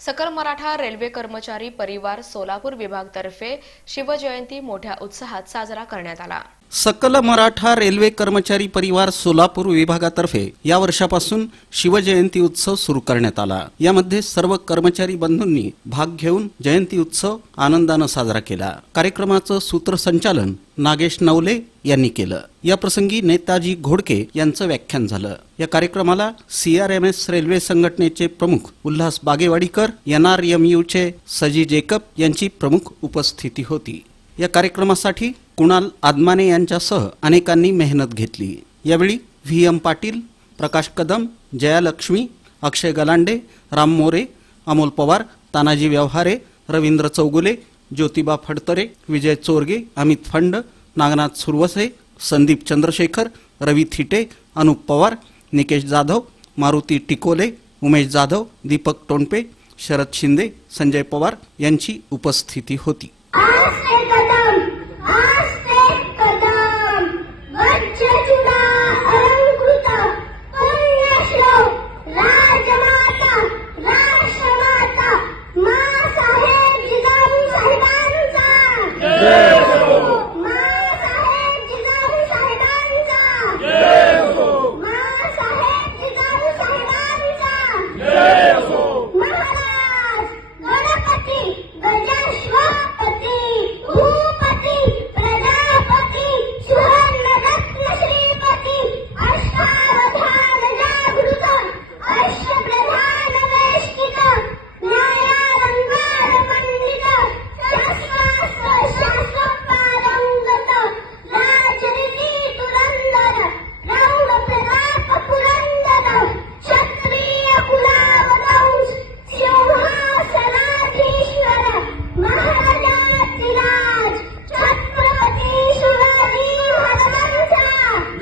सकल मराठा रेल्वे कर्मचारी परिवार सोलापूर विभागतर्फे शिवजयंती मोठ्या उत्साहात साजरा करण्यात आला. सकल मराठा रेल्वे कर्मचारी परिवार सोलापूर विभागातर्फे या वर्षापासून शिवजयंती उत्सव सुरू करण्यात आला. यामध्ये सर्व कर्मचारी बंधूंनी भाग घेऊन जयंती उत्सव आनंदानं साजरा केला. कार्यक्रमाचं सूत्रसंचालन नागेश नवले यांनी केलं. या प्रसंगी नेताजी घोडके यांचं व्याख्यान झालं. या कार्यक्रमाला सीआरएमएस रेल्वे संघटनेचे प्रमुख उल्हास बागेवाडीकर एनआरएमयूचे सजी जेकब यांची प्रमुख उपस्थिती होती. या कार्यक्रमासाठी कुणाल आदमाने यांच्यासह अनेकांनी मेहनत घेतली. यावेळी व्ही. एम. पाटील प्रकाश कदम जयालक्ष्मी अक्षय गलांडे राम मोरे अमोल पवार तानाजी व्यवहारे रवींद्र चौगुले ज्योतिबा फडतरे विजय चोरगे अमित फंड नागनाथ सुरवसे संदीप चंद्रशेखर रवी थिटे अनुप पवार निकेश जाधव मारुती टिकोले उमेश जाधव दीपक टोणपे शरद शिंदे संजय पवार यांची उपस्थिती होती.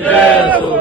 Jesus!